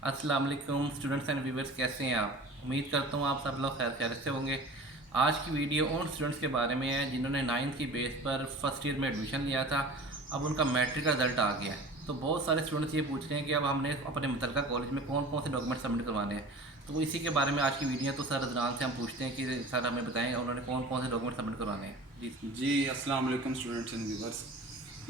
अस्सलाम वालेकुम students and viewers, कैसे हैं आप? उम्मीद करता हूँ आप सब लोग खैर खैरियत से होंगे। आज की वीडियो उन स्टूडेंट्स के बारे में है जिन्होंने 9th की बेस पर फर्स्ट ईयर में एडमिशन लिया था। अब उनका मैट्रिक का रिजल्ट आ गया है, तो बहुत सारे स्टूडेंट्स ये पूछ रहे हैं कि अब हमने अपने मुतलका कॉलेज में कौन कौन से डॉक्यूमेंट सबमिट करवाने हैं। तो इसी के बारे में आज की वीडियो। तो सर अदनान से हम पूछते हैं कि सर हमें बताएं उन्होंने कौन कौन से डॉक्यूमेंट सबमिट करवाने हैं। जी जी अस्सलाम वालेकुम स्टूडेंट्स एंड व्यूवर्स।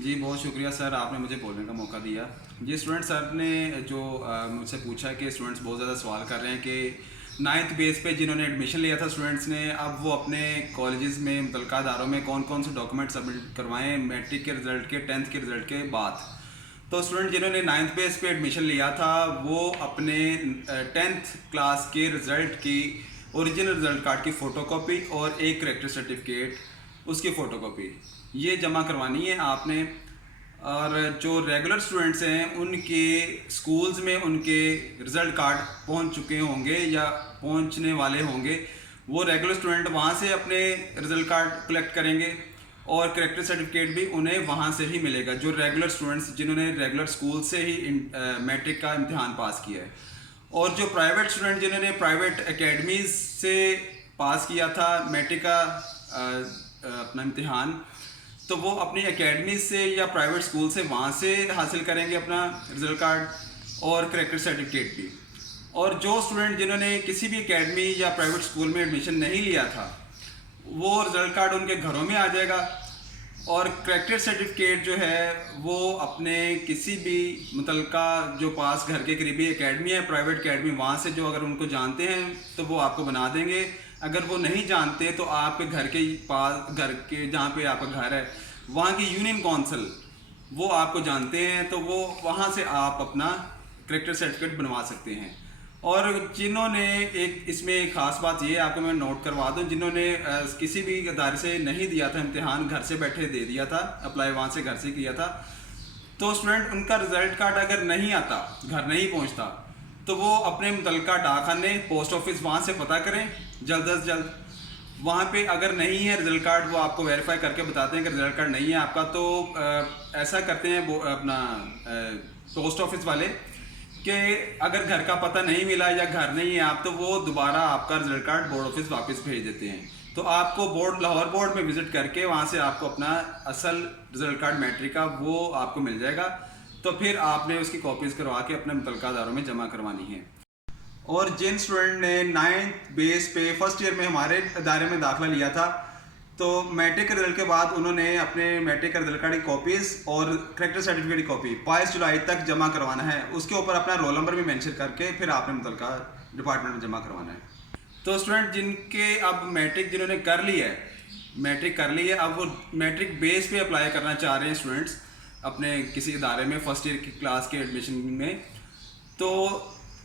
जी बहुत शुक्रिया सर, आपने मुझे बोलने का मौका दिया। जी स्टूडेंट सर ने जो मुझसे पूछा कि स्टूडेंट्स बहुत ज़्यादा सवाल कर रहे हैं कि 9th बेस पे जिन्होंने एडमिशन लिया था स्टूडेंट्स ने, अब वो अपने कॉलेजेस में मुतल्लिका अदारों में कौन कौन से डॉक्यूमेंट सबमिट करवाएं मैट्रिक के रिज़ल्ट के 10th के रिज़ल्ट के बाद। तो स्टूडेंट जिन्होंने 9th बेस पे एडमिशन लिया था वो अपने 10th क्लास के रिज़ल्ट की ओरिजिनल रिज़ल्ट कार्ड की फ़ोटोकॉपी और एक करेक्टर सर्टिफिकेट उसकी फ़ोटोकॉपी ये जमा करवानी है आपने। और जो रेगुलर स्टूडेंट्स हैं उनके स्कूल्स में उनके रिज़ल्ट कार्ड पहुंच चुके होंगे या पहुंचने वाले होंगे, वो रेगुलर स्टूडेंट वहां से अपने रिज़ल्ट कार्ड कलेक्ट करेंगे और करेक्टर सर्टिफिकेट भी उन्हें वहां से ही मिलेगा। जो रेगुलर स्टूडेंट्स जिन्होंने रेगुलर स्कूल से ही मैट्रिक का इम्तिहान पास किया है, और जो प्राइवेट स्टूडेंट जिन्होंने प्राइवेट एकेडमीज़ से पास किया था मैट्रिक का अपना इम्तिहान, तो वो अपनी एकेडमी से या प्राइवेट स्कूल से वहाँ से हासिल करेंगे अपना रिज़ल्ट कार्ड और करेक्टर सर्टिफिकेट भी। और जो स्टूडेंट जिन्होंने किसी भी एकेडमी या प्राइवेट स्कूल में एडमिशन नहीं लिया था वो रिज़ल्ट कार्ड उनके घरों में आ जाएगा। और करेक्टर सर्टिफिकेट जो है वो अपने किसी भी मुतल्लिका जो पास घर के करीबी एकेडमी है प्राइवेट एकेडमी, वहाँ से जो अगर उनको जानते हैं तो वो आपको बना देंगे। अगर वो नहीं जानते तो आपके घर के पास, घर के जहाँ पे आपका घर है वहाँ की यूनियन काउंसिल वो आपको जानते हैं, तो वो वहाँ से आप अपना करेक्टर सर्टिफिकेट बनवा सकते हैं। और जिन्होंने एक इसमें एक ख़ास बात ये आपको मैं नोट करवा दूं, जिन्होंने किसी भी अदारे से नहीं दिया था इम्तिहान, घर से बैठे दे दिया था, अप्लाई वहाँ से घर से किया था, तो स्टूडेंट उनका रिज़ल्ट कार्ड अगर नहीं आता, घर नहीं पहुँचता, तो वो अपने मुतल्लिका डाकखाने पोस्ट ऑफिस वहाँ से पता करें जल्द अज जल्द। वहाँ पे अगर नहीं है रिज़ल्ट कार्ड वो आपको वेरीफाई करके बताते हैं कि रिज़ल्ट कार्ड नहीं है आपका, तो ऐसा करते हैं वो अपना पोस्ट ऑफिस वाले कि अगर घर का पता नहीं मिला या घर नहीं है आप, तो वो दोबारा आपका रिज़ल्ट कार्ड बोर्ड ऑफिस वापस भेज देते हैं। तो आपको लाहौर बोर्ड में विज़िट करके वहाँ से आपको अपना असल रिज़ल्ट कार्ड मैट्रिक का वो आपको मिल जाएगा। तो फिर आपने उसकी कॉपीज़ करवा के अपने मुतल्लिका अदारों में जमा करवानी है। और जिन स्टूडेंट ने 9th बेस पे फर्स्ट ईयर में हमारे अदारे में दाखिला लिया था, तो मैट्रिक के रिजल्ट के बाद उन्होंने अपने मैट्रिक का रिजल्ट कार्ड की कॉपीज़ और करेक्टर सर्टिफिकेट की कॉपी 22 जुलाई तक जमा करवाना है। उसके ऊपर अपना रोल नंबर भी मेंशन करके फिर आपने मुतल्लिका डिपार्टमेंट में जमा करवाना है। तो स्टूडेंट जिनके अब मैट्रिक जिन्होंने कर ली है, मैट्रिक कर ली है, अब वो मैट्रिक बेस पे अप्लाई करना चाह रहे हैं स्टूडेंट्स अपने किसी इदारे में फर्स्ट ईयर की क्लास के एडमिशन में, तो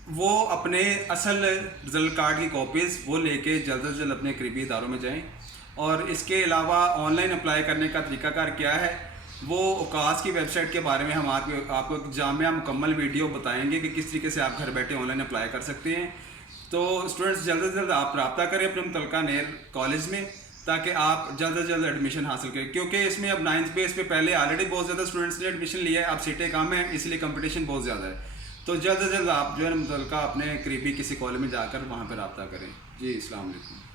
वो अपने असल रिज़ल्ट कार्ड की कॉपीज़ वो लेके जल्द से जल्द अपने करीबी इदारों में जाएं। और इसके अलावा ऑनलाइन अप्लाई करने का तरीकाकार क्या है, वो औकास की वेबसाइट के बारे में हम आपको एक जामिया मुकम्मल वीडियो बताएंगे कि किस तरीके से आप घर बैठे ऑनलाइन अप्लाई कर सकते हैं। तो स्टूडेंट्स जल्द से जल्द आप रब्ता करें अपने मुतल्लिका नेर कॉलेज में, ताकि आप जल्द से जल्द एडमिशन हासिल करें, क्योंकि इसमें अब 9th बेस पे पहले ऑलरेडी बहुत ज़्यादा स्टूडेंट्स ने एडमिशन लिया है, अब सीटें कम हैं, इसलिए कंपटीशन बहुत ज़्यादा है। तो जल्द से जल्द आप जो है मुतल्लिका अपने करीबी किसी कॉलेज में जाकर वहाँ पर रब्ता करें। जी अस्सलाम वालेकुम।